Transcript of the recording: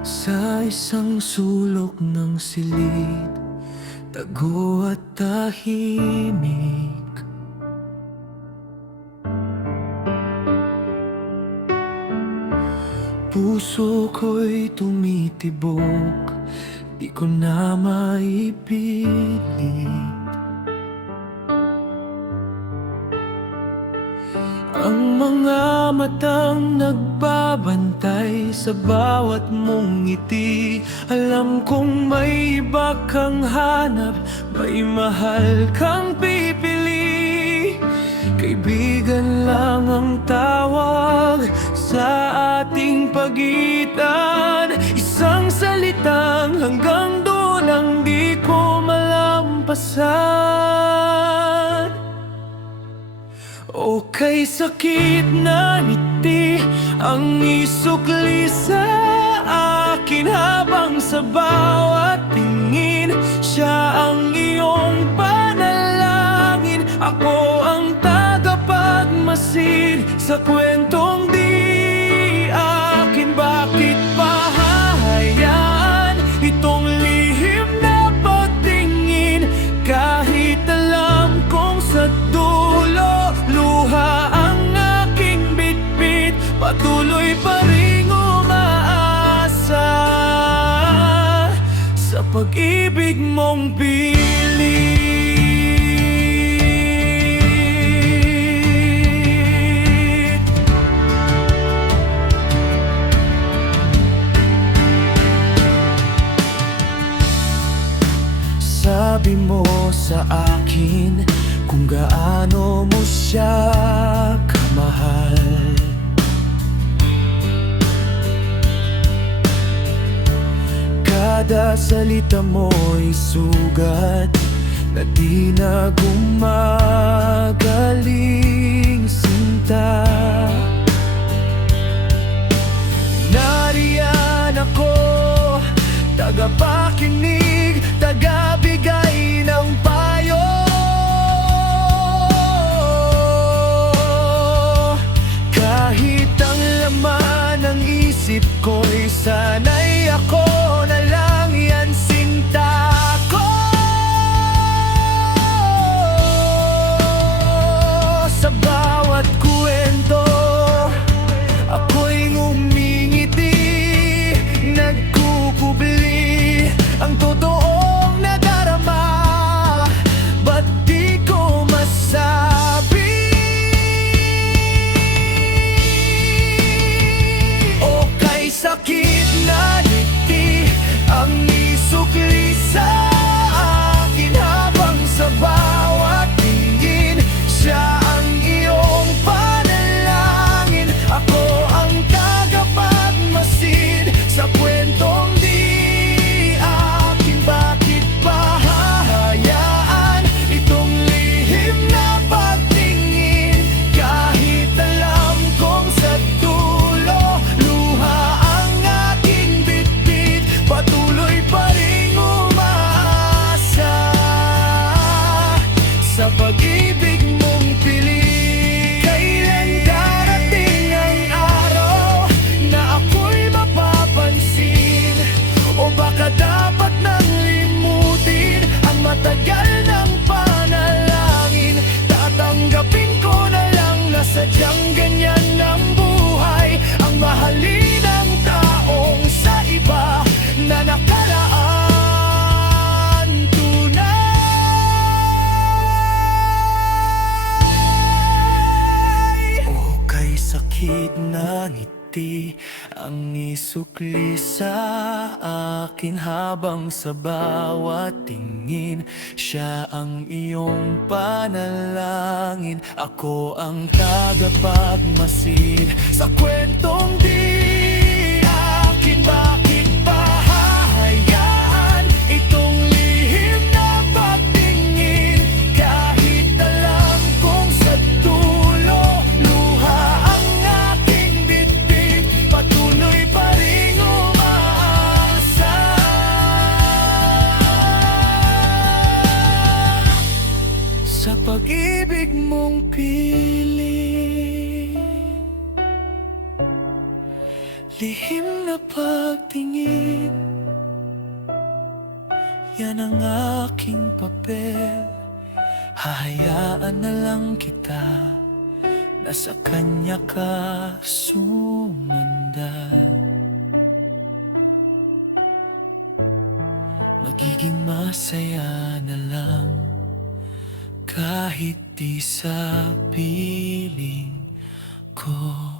Sa isang sulok ng silid, tago at tahimik, puso ko'y tumitibok, di ko na maipilit. Ang mga matang nagbabantay sa bawat mong ngiti, alam kong may iba kang hanap, may mahal kang pipili. Kaibigan lang ang tawag sa ating pagitan, isang salitang hanggang doon ang di ko malampasan. O kay sakit na ngiti ang isukli sa akin, habang sa bawat tingin siya ang iyong panalangin. Ako ang tagapagmasid sa kwentong di akin. Bakit pa hahayaan itong lihim na pagtingin, kahit alam kong sa dulo luha ang aking bitbit, patuloy pa ring umaasa sa pag-ibig mong pilit. Sabi mo sa akin kung gaano mo siya kamahal. Kada salita mo'y sugat na di na gumagaling sinta. Nariyan ako, tagapakinig, tagabigay ng payo. Kahit ang laman ng isip ko'y sanay ako na lang yan sinta ko. Sa bawat kwento ako'y ngumingiti, nagkukubli ang totoong nadarama. Ba't di ko masabi? O kay sakit na ngiti ang isukli sa akin, habang sa bawat tingin siya ang iyong panalangin. Ako ang tagapagmasid sa kwentong di akin. Bakit pa hahayaan itong lihim na pagtingin, kahit alam kong sa dulo luha ang aking bitbit, patuloy pa ring umaasa sa pag-ibig mong pilit. Kailan darating ang araw na ako'y mapapansin, o baka dapat nang limutin ang matagal ng panalangin? Tatanggapin ko na lang na sadyang ganyan ang buhay, ang mahalin ang taong sa iba na nakaraan tunay. O kay sakit na ngiti ang isukli sa akin, habang sa bawat tingin siya ang iyong panalangin. Ako ang tagapagmasid sa kwentong di akin. Bakit pa hahayaan itong lihim na pagtingin, kahit alam kong sa dulo luha ang aking bitbit, patuloy pa ring umaasa sa pag-ibig mong pilit. Lihim na pagtingin, yan ang aking papel. Hahayaan na lang kita na sa kanya ka sumundan. Magiging masaya na lang kahit di sa piling ko.